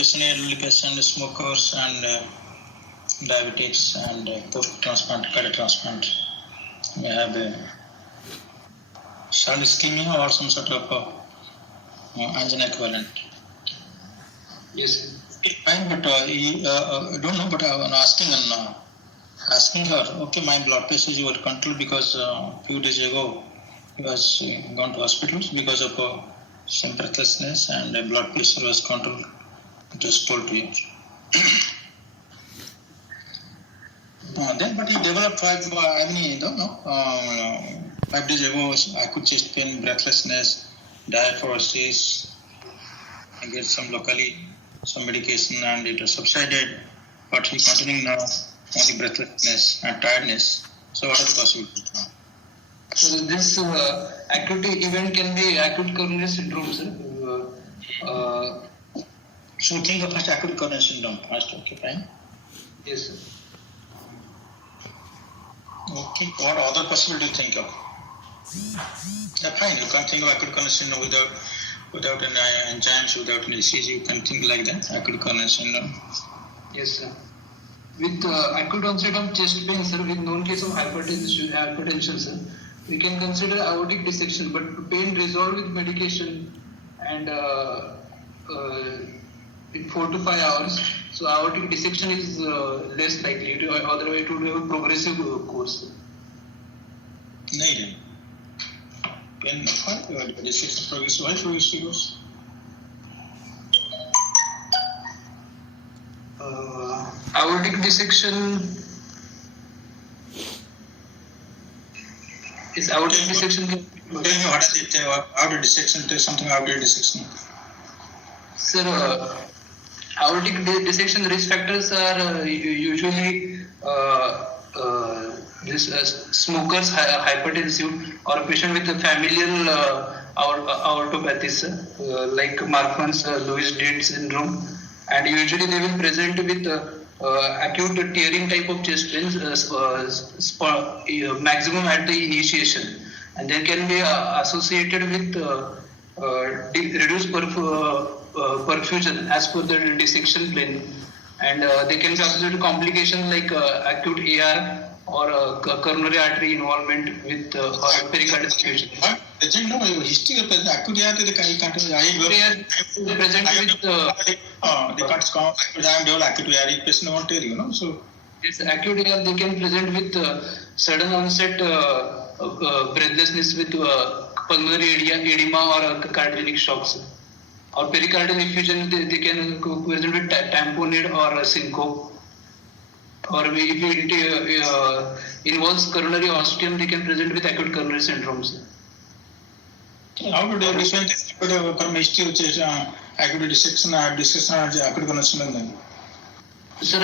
patient, elderly patient, smokers, and diabetics, and post-transplant, cardiac transplant may have a sudden ischemia or some sort of angina equivalent. Yes. Fine, but I don't know, but I was asking her, okay, my blood pressure is under control because a few days ago he was gone to hospital because of some breathlessness and blood pressure was controlled. Just told to you. Then, but he developed 5 days ago, acute chest pain, breathlessness, diaphoresis. I get some locally, some medication, and it subsided. But he continuing now only breathlessness and tiredness. So, what are the possibilities now? So this acute event can be acute coronary syndrome, sir. So think of acute coronary syndrome first, okay, fine? Yes, sir. Okay, what other possibility you think of? Yeah, fine, you can think of acute coronary syndrome without any enzymes, without any ECG, you can think like that, acute coronary syndrome. Yes, sir. With acute onset of chest pain, sir, with known case of hypertension, sir, we can consider aortic dissection, but pain resolved with medication and in 4 to 5 hours. So aortic dissection is less likely, otherwise it would have a progressive course. Neither. Pain dissection progressive, why progressive course? Aortic dissection is aortic dissection. Tell me what is it? Aortic dissection, tell something aortic dissection. Sir, aortic dissection risk factors are usually smokers, hypertensive, or patient with familial aortopathies like Marfan's Lewis-Dietz syndrome, and usually they will present with acute tearing type of chest pains, maximum at the initiation, and they can be associated with reduced perfusion as per the dissection plane, and they can be associated with complications like acute AR or coronary artery involvement with or pericardial effusion. I didn't know history of acute AR. They can't present with they can't come. I am developed acute AR. Patient won't tell you know. So yes, acute AR they can present with sudden onset breathlessness with pulmonary edema or cardiac shocks. Or pericardial effusion, they can present with tamponade or syncope. Or if it involves coronary ostium, they can present with acute coronary syndromes. How would you different history which is acute dissection or acute coronary syndrome? Sir,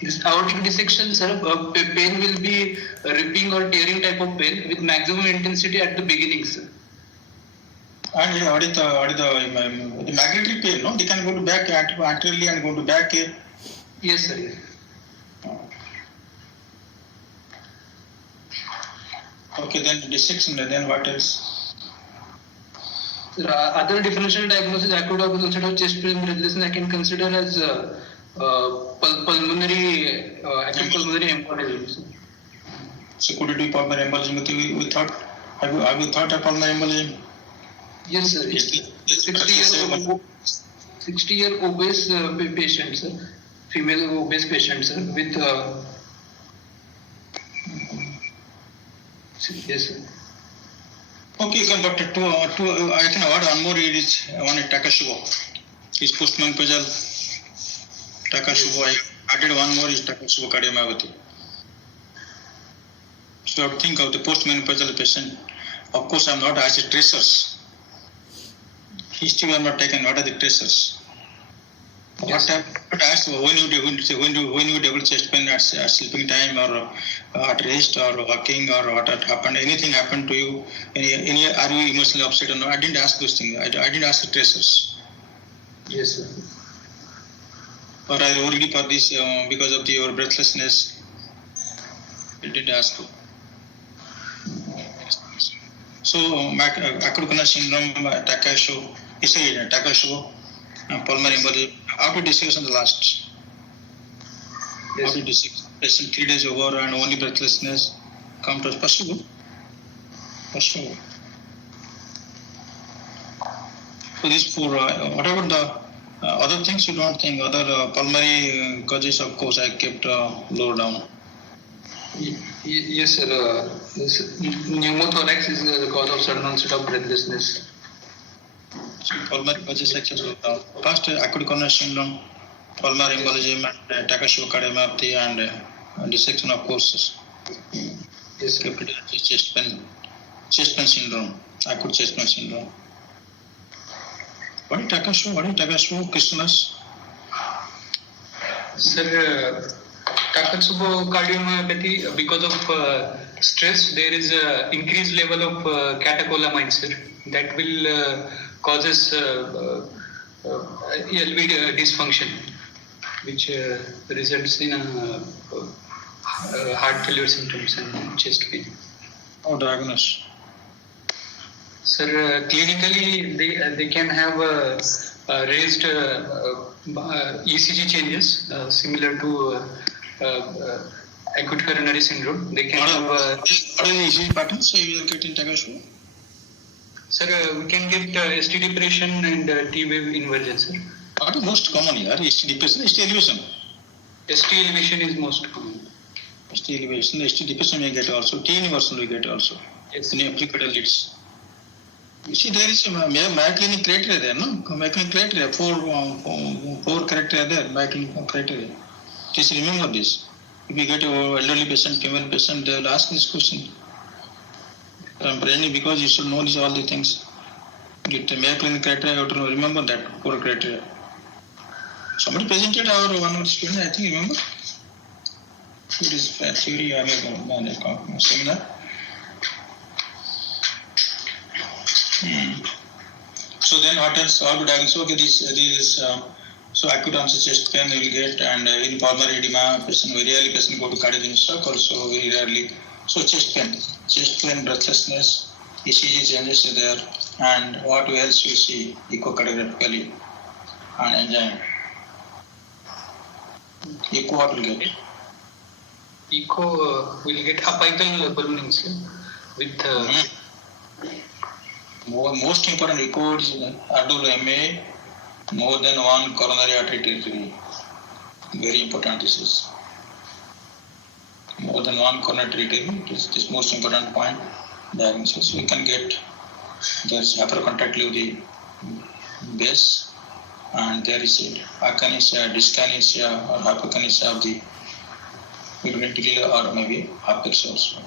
this aortic dissection, sir, pain will be ripping or tearing type of pain with maximum intensity at the beginning, sir. And what is the magnetary pain? No, they can go to back arterially and go to back here. Yes, sir. Yes. Okay, then dissection. Then what else? Other differential diagnosis, acute onset of chest pain breathlessness, I can consider as pulmonary acute pulmonary embolism. So could it be pulmonary embolism? Have you thought of pulmonary embolism? Yes, sir. 60-year obese patient, sir. Female obese patient, sir, with yes, sir. Okay, but I can add one more. It is one Takashima. Is postmenopausal Takashima. I added one more is Takashima cardiomyopathy. So I would think of the postmenopausal patient. Of course, I am not asked tracers. History I am not taken. What are the tracers? Yes. What I asked when you double chest pain at sleeping time or at rest or walking or what had happened? Anything happened to you? Are you emotionally upset or no? I didn't ask those things. I didn't ask the tracers. Yes, sir. Or I only for this because of your breathlessness. I didn't ask you. So acute coronary syndrome, Takasho, pulmonary embolism. How to discuss on the last? Yes. How to discuss? Patient 3 days over and only breathlessness. Come to first go. So these four. What about the other things you don't think? Other pulmonary causes, of course, I kept lower down. Yes, sir. Pneumothorax is the cause of sudden onset of breathlessness. So pulmonary causes I kept lower down. First, acute coronary syndrome, pulmonary embolism, and Takasho cardiomyopathy, and dissection, of course. Yes, sir. Chest pain syndrome, acute chest pain syndrome. What is Takasho, Christmas? Sir, Takotsubo cardiomyopathy, because of stress, there is a increased level of catecholamines, sir. That will causes LV dysfunction, which results in heart failure symptoms and chest pain. How diagnosed? Sir, clinically they can have raised ECG changes similar to acute coronary syndrome. They can have. What are the ECG patterns you will get in Takasho? Sir, we can get ST depression and T-wave inversion, sir. What is most common here? ST depression, ST elevation. ST elevation is most common. ST elevation, ST depression we get also. T inversion we get also. Yes. In applicable leads. You see, there is a myoclonic criteria there, no? Myoclonic criteria, four criteria there, myoclonic criteria. Just remember this. If you get an elderly patient, female patient, they will ask this question. I'm brainy because you should know these all the things. Get the myoclonic criteria, you have to remember that four criteria. Somebody presented our one of the students, I think, remember? It is theory, I mean, seminar. So then what else? How to diagnose? Okay, this so acute onset chest pain you will get, and in pulmonary edema, patient very rarely patient go to cardiac shock also very rarely. So chest pain, breathlessness, ECG changes are there, and what else you see echocardiographically and angina. Echo what will get? Echo will get apical ballooning, sir, with. Most important record is RWMA, more than one coronary artery territory. Very important this is. More than one coronary territory, this most important point. Diagnosis we can get. There's hypercontractility of the base, and there is akinesia, dyskinesia, or hyperkinesia of the mid-ventricular or maybe apex also.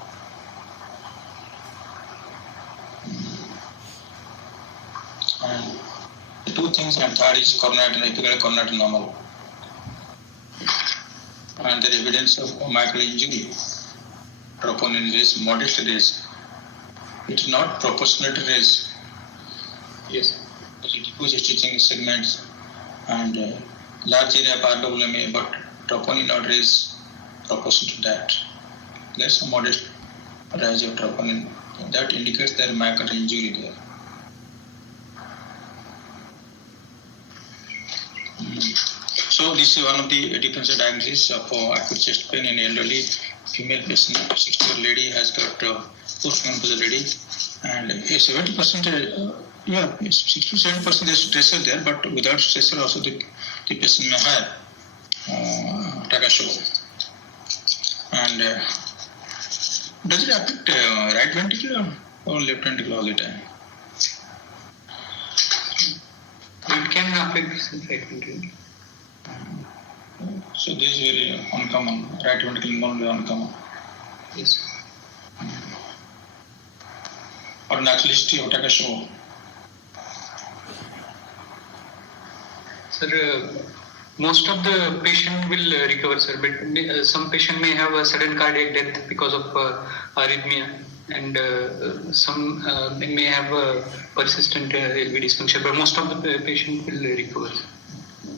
And the two things, and third is coronary and epicardial coronary normal. And there is evidence of myocardial injury. Troponin raise, modest raise. It is not proportionate raise. Yes. It diffuse stitching segments and large area of RWMA, but troponin not raise proportional to that. There is a modest rise of troponin. That indicates there is myocardial injury there. So this is one of the differential diagnosis of acute chest pain in elderly female patient. 60-year-old lady has got post-menopausal lady, and 70%, 60-70% is stressor there, but without stressor also the patient may have Takasho. And does it affect right ventricle or left ventricle all the time? It can affect right ventricle. So this is very uncommon. Right ventricle involvement is uncommon. Yes. Or naturalistic of Takasho. Sir, most of the patient will recover, sir, but some patient may have a sudden cardiac death because of arrhythmia, and some may have a persistent LV dysfunction, but most of the patient will recover.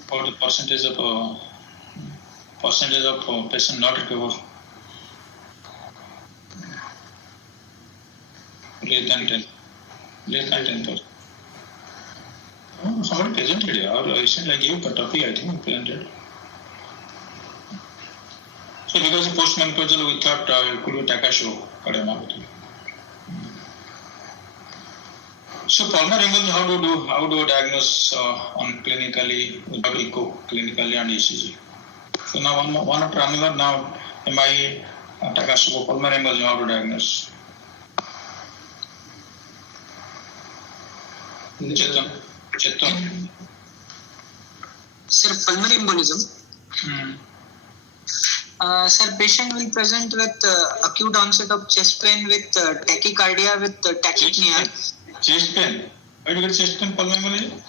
What the percentage of patient not recover? Less than 10. Less than 10%. Oh, somebody presented it, or recently I gave a topic, I think presented. So because of post-menopausal, we thought it could be Takasho cardiomyopathy. So pulmonary embolism, how do you diagnose on clinically, without echo, clinically and ECG? So now one after another, now MI, Takasho, pulmonary embolism, how to diagnose? Chetan. Sir, pulmonary embolism. Sir, patient will present with acute onset of chest pain with tachycardia with tachypnea. Chest pain. Why do you get chest pain, pulmonary embolism?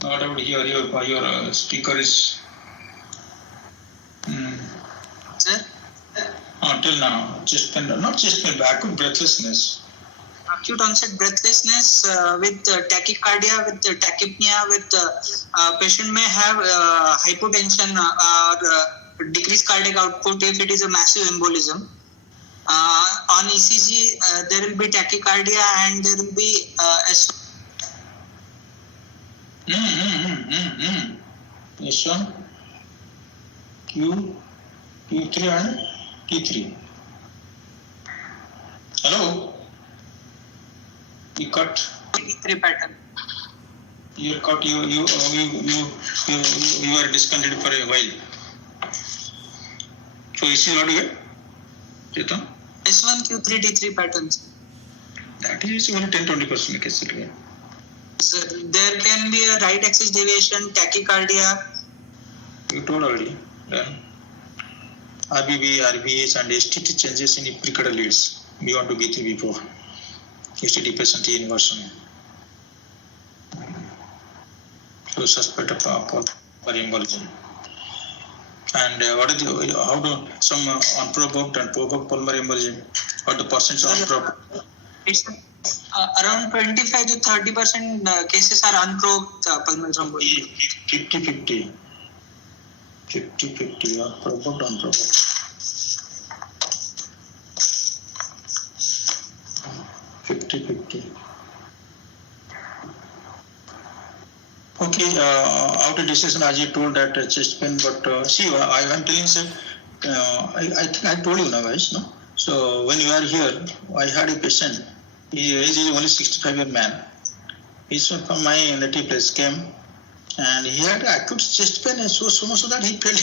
Not able to hear your speaker is. Sir? Till now, chest pain, not chest pain, but acute breathlessness. Acute onset breathlessness with tachycardia, with tachypnea, with patient may have hypotension or decreased cardiac output if it is a massive embolism. On ECG, there will be tachycardia and there will be S1, Q3 and T3. Hello? You cut. T3 pattern. You cut. You were discontinued for a while. So is it not here? Chetan? S1, Q3, T3 patterns. That is only 10-20% case. So there can be a right axis deviation, tachycardia. You told already. Then RBB, RBS and STT changes in precaudal leads beyond to B3, B4. STT patient inversion. So suspect of pulmonary embolism. And what is how do some unprovoked and provoked pulmonary embolism? What the percentage of unprovoked? Around 25 to 30% cases are unprovoked pulmonary thrombosis. 50-50. 50-50 provoked, unprovoked. 50-50. Okay, after discussion, as you told that chest pain, but see, I am telling you, I think I told you now, guys, no? So when you are here, I had a patient. His age is only 65-year man. He's from my native place, came, and he had acute chest pain, and so much so that he fell.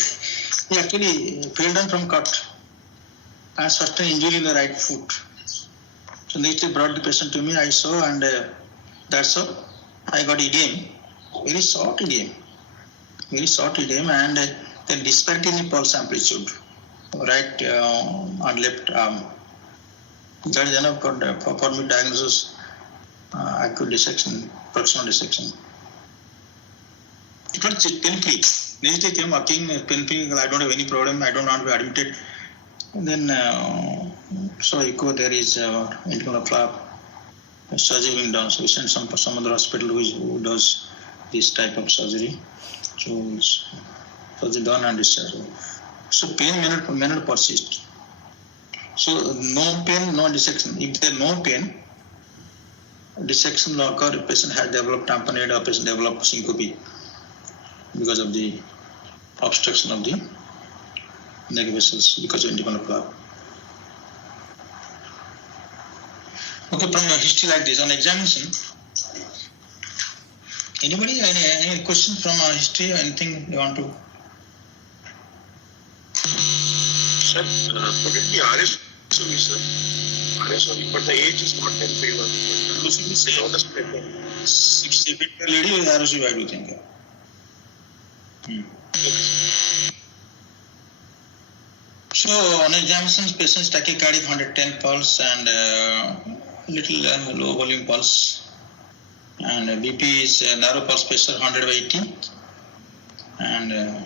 He actually fell down from cut and sustained injury in the right foot. So next they brought the patient to me. I saw, and that's how I got edema. Very short edema, and then disparity in the pulse amplitude, right and left arm. That is enough for me diagnosis acute dissection, proximal dissection. It was pain-free. Next day came working pain-free. I don't have any problem. I don't want to be admitted. And then so echo there is internal flap surgery being done. So we sent some other hospital who does this type of surgery. So it's surgery done and discharged. So pain may not persist. So no pain, no dissection. If there is no pain, dissection will occur if patient has developed tamponade or patient developed syncope because of the obstruction of the neck vessels because of internal flap. Okay, from a history like this, on examination, anybody, any question from our history, anything you want to? Sir, forget the RSOV, sir. RSOV, but the age is not in favor. RSOV say 68 lady is RSOV, I do think. So on examination, patient's tachycardic 110 pulse and little low volume pulse, and BP is narrow pulse pressure 100/80, and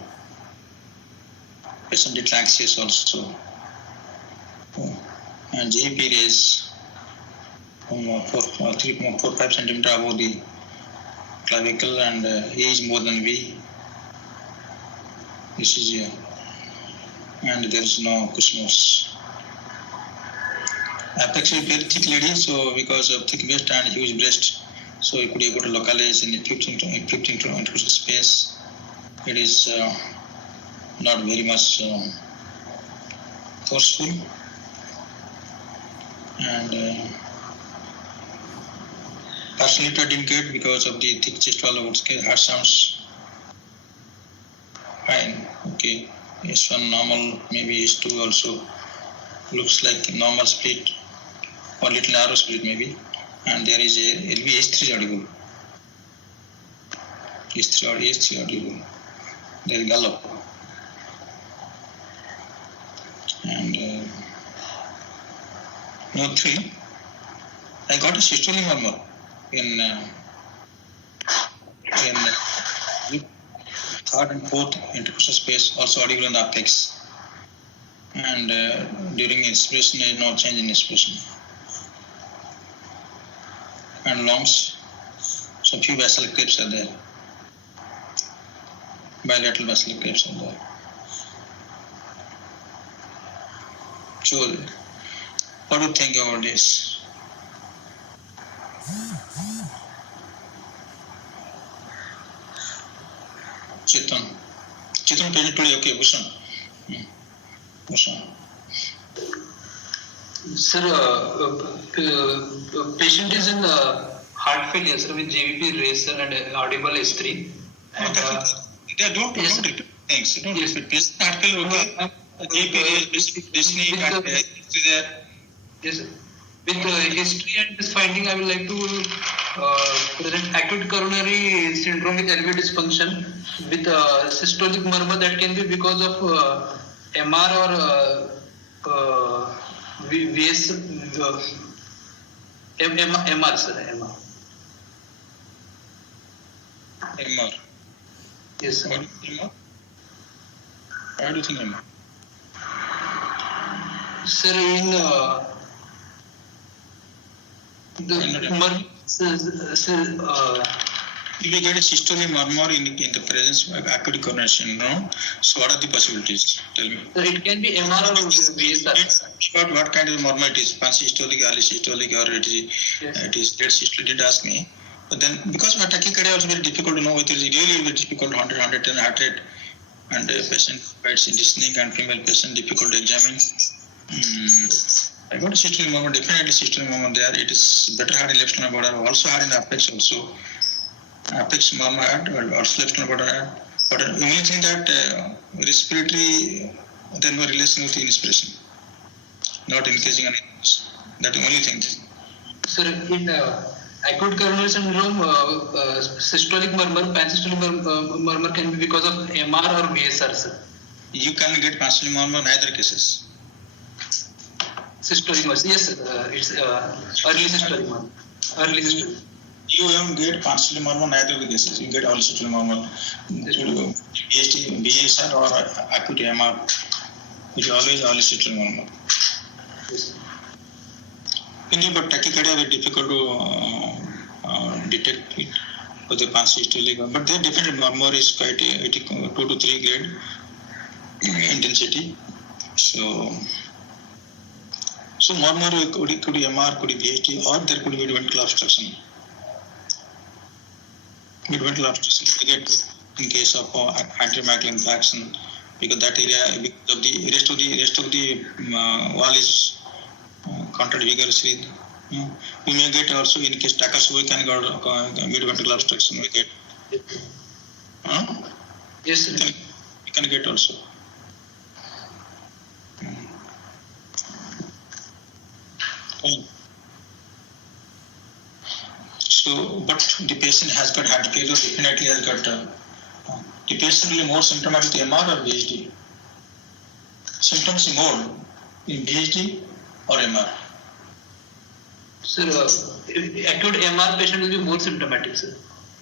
patient little anxious also, and GP is 4-5 centimeter above the clavicle, and A is more than V. This is and there is no Kussmaul's. Apex is very thick lady, so because of thick waist and huge breast, so you could be able to localize in 15 intercostal space. It is not very much forceful, and partially I didn't get because of the thick chest wall. Heart sounds fine. Okay, S1 normal, maybe S2 also looks like normal split or little narrow split maybe, and there is a LV S3 audible. S3 audible. There is gallop, and note 3. I got a systolic murmur in third and fourth intercostal space, also audible in the apex, and during inspiration there is no change in expression. And lungs, so few basal crypts are there, bilateral basal crypts are there. So what do you think about this? Chetan present today, okay, Bhushan. Sir, patient is in heart failure, sir, with JVP raised and audible S3. And, don't repeat things. Don't repeat. Patient heart failure, okay. JVP raised, dyspneic, and there. Yes, sir. With history and this finding, I would like to present acute coronary syndrome with LV dysfunction with systolic murmur that can be because of MR or VS, MR, sir, MR. MR. Yes, sir. What is MR? Why do you think MR? Sir, in the murmur, if you get a systolic murmur in the presence of acute coronary syndrome, so what are the possibilities? Tell me. so it can be MR or VSR. What kind of murmur it is? Pansystolic, early systolic, or it is late systolic? Did ask me. But then, because my tachycardia is very difficult to know, it is really very difficult 110 heart rate, and a patient bites in dyspneic and female patient difficult to examine. I got a systolic murmur, definitely systolic murmur there. It is better hard in left sternal border, also hard in the apex also. Apex murmur had, also left sternal border had. But the only thing that respiratory, there no relation with the inspiration. Not increasing any. That's the only thing. Sir, in acute coronary syndrome, systolic murmur, pansystolic murmur can be because of MR or VSR, sir. You can get pansystolic murmur in either cases. Systolic murmur, yes, it's early systolic murmur. Early systolic. You don't get pansystolic murmur in either of the cases. You get early systolic murmur. VSR or acute MR, which is always early systolic murmur. Yes. But tachycardia is very difficult to detect it for the pansystolic, but the definite murmur is quite 2 to 3 grade intensity. So murmur could be MR, could be VSD, or there could be mid-ventricular obstruction. Mid-ventricular obstruction we get in case of antemicrobial infection, because that area, because of the rest of the wall is contract vigorously. We may get also in case Takasu, we can get mid-ventricular obstruction. We get. Yes, sir. We can get also. So, but the patient has got heart failure, definitely has got. The patient will be more symptomatic MR or VSD. Symptoms more in VSD or MR. Sir, acute MR patient will be more symptomatic, sir.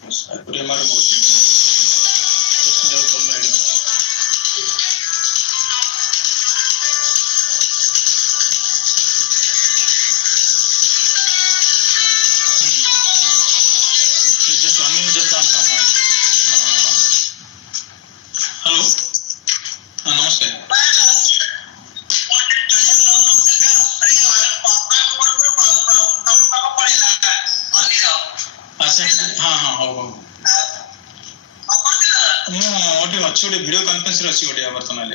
Yes, acute MR more symptomatic. Patient has pulmonary edema. Amin Jatan hello. Namaskar. ଗୋଟେ ଅଛି ଗୋଟେ video କନଫରେନ୍ସରେ ଅଛି ଗୋଟେ ବର୍ତ୍ତମାନ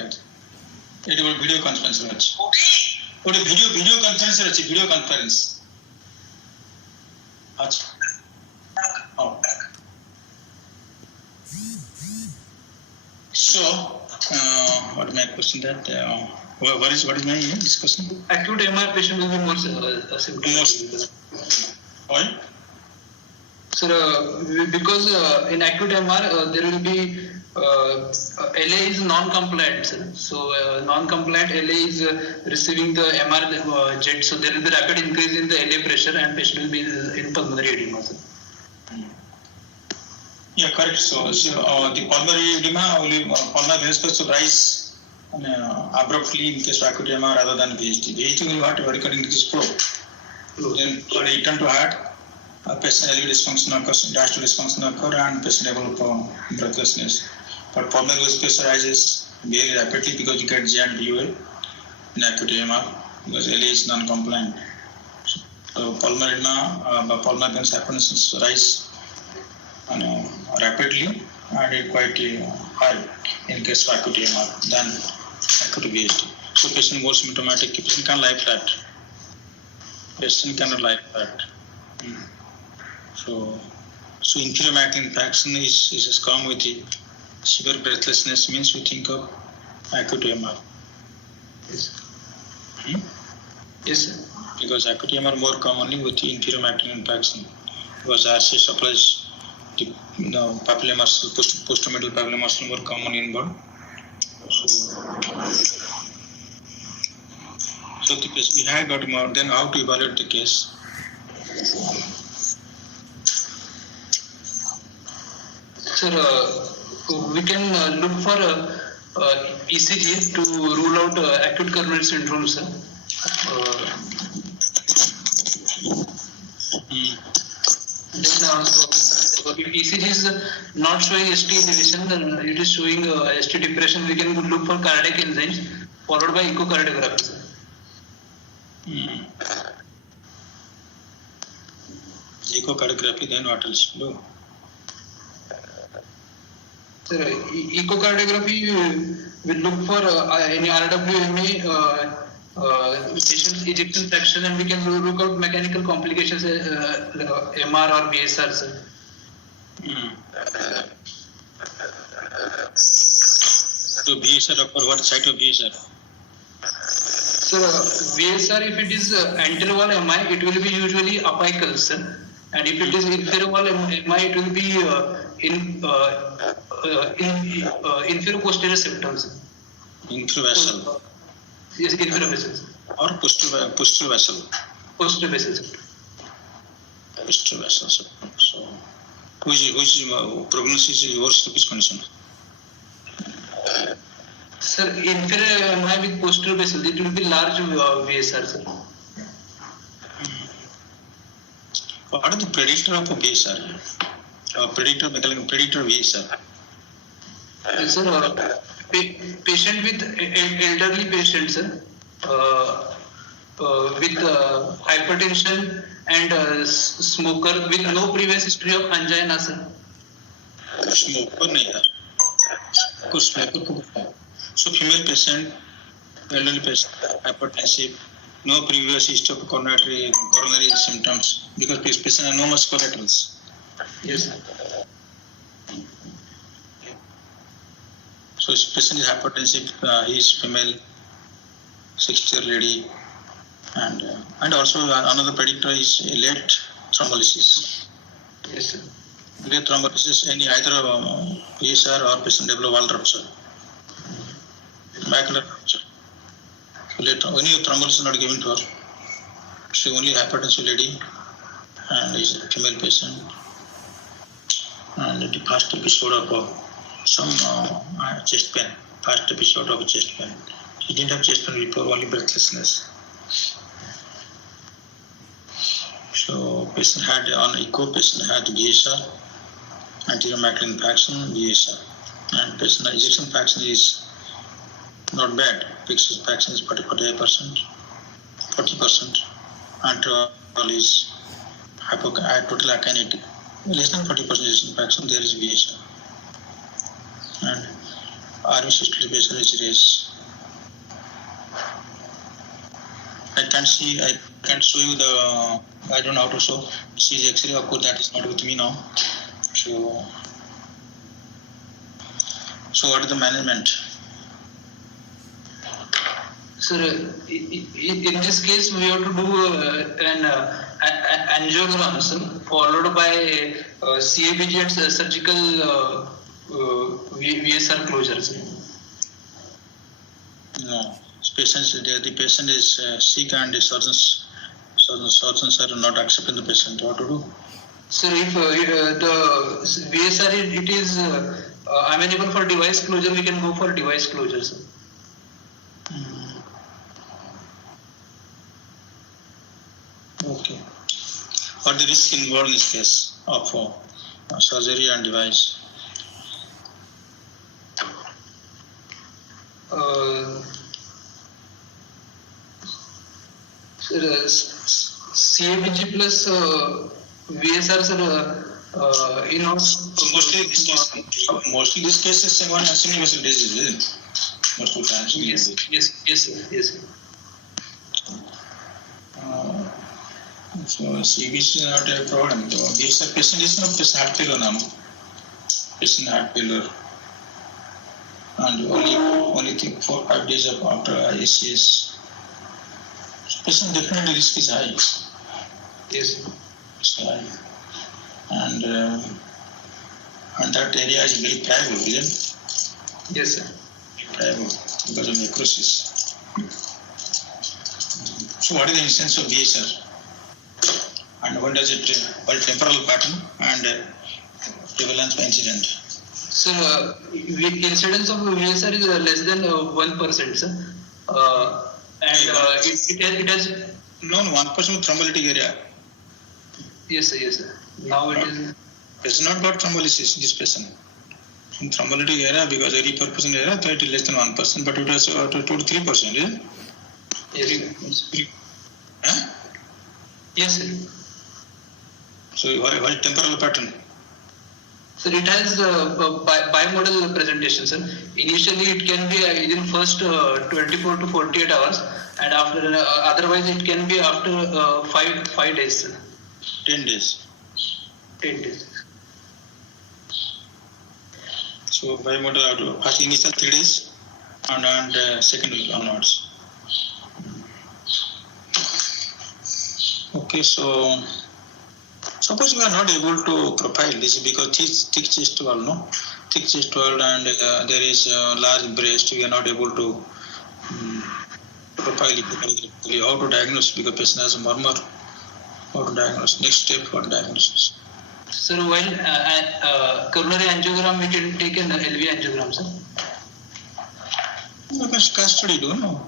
ଏଠି ଗୋଟେ video କନଫରେନ୍ସରେ ଅଛି ଗୋଟେ ଭିଡ଼ିଓ କନଫରେନ୍ସରେ ଅଛି ଭିଡ଼ିଓ କନଫରେନ୍ସ ଆଚ୍ଛା ହଉ so what is my question that what is my discussion acute MR patient will be more symptomatic. Why? Sir, because in acute MR there will be LA is non-compliant, sir. So non-compliant LA is receiving the MR jet, so there will be rapid increase in the LA pressure and patient will be in pulmonary edema, sir. Yeah, correct. So the pulmonary edema only pulmonary veins to rise abruptly in case of acute MR rather than VHT. VHT will what according to this flow. Then return to heart. Patient LV dysfunction occurs, diastolic dysfunction occur, and patient develop breathlessness. But pulmonary pressure rises very rapidly because you get G and BUA in acute MR because LA is non-compliant. So pulmonary edema, pulmonary veins happens rise rapidly and quite high in case of acute MR than acute VHT. So patient more symptomatic. Patient can lie flat. Patient cannot lie flat. So inferior macular infarction is come with the severe breathlessness means we think of acute MR. Yes. Yes, sir. Because acute MR more commonly with the inferior macular infarction because RC supplies the papillary muscle, posterior papillary muscle more common involved. So the case we had got more. Then how to evaluate the case? Sir, we can look for ECG to rule out acute coronary syndrome, sir. Then if ECG is not showing ST elevation, then it is showing ST depression. We can look for cardiac enzymes followed by echocardiography, sir. Echocardiography, then what else? No. Sir, echocardiography will look for any RWMA patient's ejection fraction, and we can look out mechanical complications, MR or VSR, sir. So VSR occur what site of VSR? So VSR, if it is anterior wall MI, it will be usually apical, sir. And if it is inferior wall MI, it will be inferior posterior septum. Inferior vessel. Yes, inferior vessel. Or posterior vessel. Posterior vessel. Posterior vessel. So which prognosis is worse to this condition? Sir, inferior MI with posterior vessel, it will be large VSR, sir. What are the predictor of a VSR? Predictor VSR. Sir, patient with elderly patient, sir, with hypertension and smoker with no previous history of angina, sir. Smoker nahi hai. Kuch smoker ko. So female patient, elderly patient, hypertensive, no previous history of coronary symptoms because this patient has no much collaterals. Yes, sir. So this patient is hypertensive, he is female, 60-year lady, and also another predictor is late thrombolysis. Yes, sir. Late thrombolysis, either VSR or patient develop valve rupture, macular rupture. Later, only thrombolysis is not given to her. She only hypertensive lady and is a female patient. And the first episode of some chest pain, first episode of chest pain. She didn't have chest pain before, only breathlessness. So patient had on echo, patient had VSR anterior macular fraction, VSR. And patient ejection fraction is not bad. Fixed fraction is 40%, 40%. Anterior is total akinetic. Less than 40% ejection fraction, there is VSR. And RV systolic pressure is raised. I can't show you the, I don't know how to show. See the X-ray, of course, that is not with me now. So what is the management? Sir, in this case, we have to do an angiogram, sir, followed by CABG and surgical VSR closure, sir. No, the patient is sick and the surgeons are not accepting the patient. What to do? Sir, if the VSR it is amenable for device closure, we can go for device closure, sir. Okay. What the risk involved in this case of surgery and device? CABG plus VSR, sir, mostly this case is one universal disease, isn't it? Most of the times. Yes. So CBC is not a problem. This patient is not patient heart failure now. Patient heart failure. And only think 4-5 days after ACS. So patient definitely risk is high. Yes. It's high. And that area is very pliable, isn't it? Yes, sir. Pliable because of necrosis. So what is the instance of VSR? And what does it, temporal pattern and prevalence by incident? Sir, incidence of VSR is less than 1%, sir. It has... No, 1% thrombolytic area. Yes, sir. Now it is... It's not got thrombolysis, this patient. In thrombolytic area, because 80% area, so it is less than 1%, but it has 2 to 3%, is it? Yes, sir. Huh? Yes, sir. So what temporal pattern? Sir, it has bimodal presentation, sir. Initially, it can be within first 24 to 48 hours, and after otherwise it can be after 5 days, sir. 10 days. 10 days. So bimodal, first initial 3 days and second week onwards. Okay, so suppose we are not able to profile this because thick chest wall, no? Thick chest wall and there is a large breast, we are not able to profile it. How to diagnose because patient has a murmur? How to diagnose? Next step for diagnosis. Sir, while coronary angiogram, we can take an LV angiogram, sir. Because cast study, do no?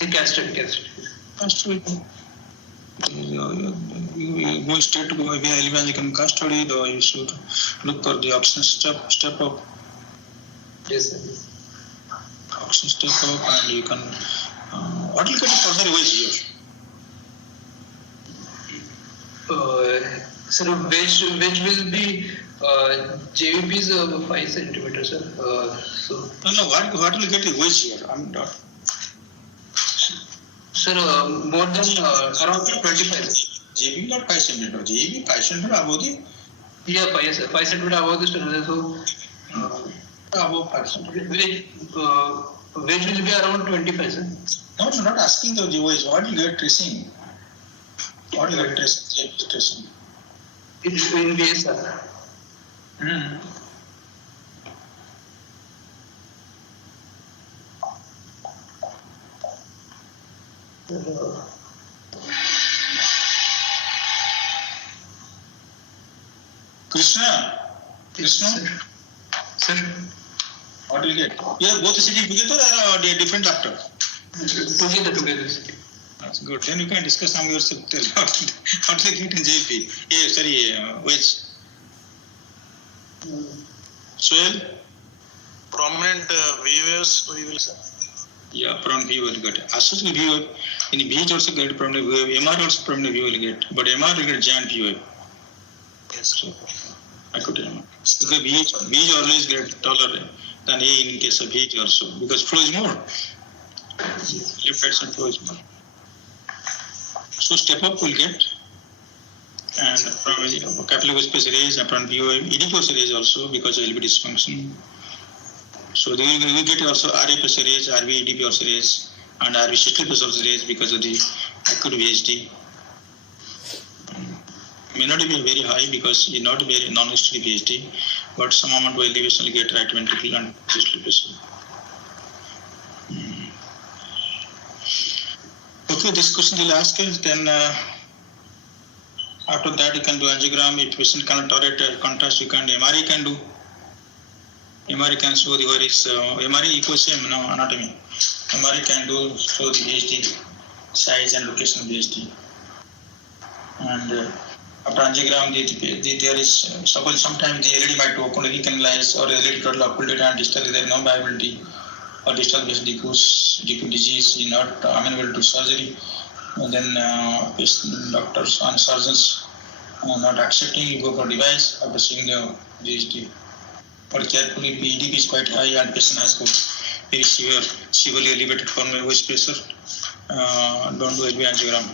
Cast study. Cast study. You go straight to LV angiogram cast study, though you should look for the oxygen step up. Yes, sir. Oxygen step up, and you can. What will get the coronary wedge here? Sir, wedge will be JVP is 5 centimeters, sir. No. What will get a wedge here? I'm not. Sir, more than around 25. JB not 5 centimeter. JB 5 centimeter above the. Yeah, 5 centimeter above the sternum. So above 5 centimeter. Wedge will be around 25, sir. No, I'm not asking the wedge. What will get tracing? What will get tracing? It is in VSR. Krishna? Sir? What will you get? You have both sitting together or different after? Together. That's good. Then you can discuss among yourself. What will you get in JP? Wedge. Swell? Prominent VOS we will say. Yeah, prominent view will get. Associated view in VH also get prominent view. MR also prominent view will get, but MR will get giant view. Yes. So I could tell you. Because VH always get taller than A in case of VH also, because flow is more. Left right side flow is more. So step up will get, and from capillary space raise and from VO, EDPOS raise also because of LV dysfunction. So they will get also RFS raise, RV EDP also raise, and RV systolic also raise because of the acute VHD. May not be very high because it's not very non-hysterectomy VHD, but some amount of elevation will get right ventricle and systolic. Okay, this question will ask, then after that you can do angiogram. If patient cannot tolerate contrast, you can MRI can do. MRI can show the where is MRI equals same no anatomy. MRI can do show the VHD size and location of VHD. And after angiogram, there is suppose sometimes the LED might open, recanalize, or LED total occulted and distal there is no viability, or distal VHD diffuse disease is not amenable to surgery. And then doctors and surgeons not accepting, you go for device after seeing the VHD. But carefully, if EDP is quite high and patient has got very severely elevated pulmonary voice pressure, don't do LV angiogram.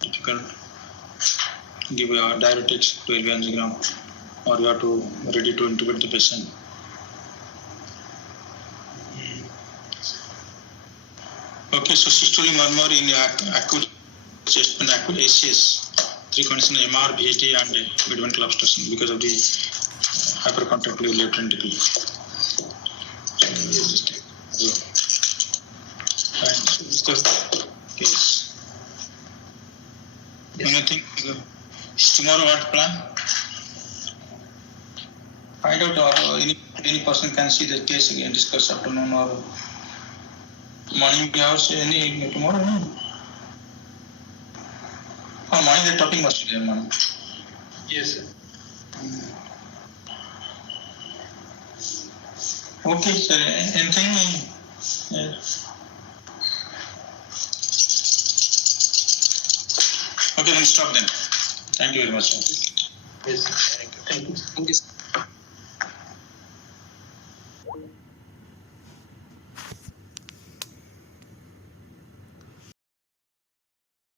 Difficult. Give diuretics to LV angiogram, or you have to ready to intubate the patient. Okay, so systolic murmur in acute chest pain, acute ACS, three conditions: MR, VHD, and mid-ventricular obstruction because of the hypercontractile left ventricle. Yes. Anything? Tomorrow what plan? Find out, or any person can see the case again, discuss afternoon or morning hours, any tomorrow? No? Oh, morning the topic must be there, morning. Yes, sir. Okay, sir. Anything? Okay, then stop then. Thank you very much, sir. Yes, sir. Thank you. Thank you.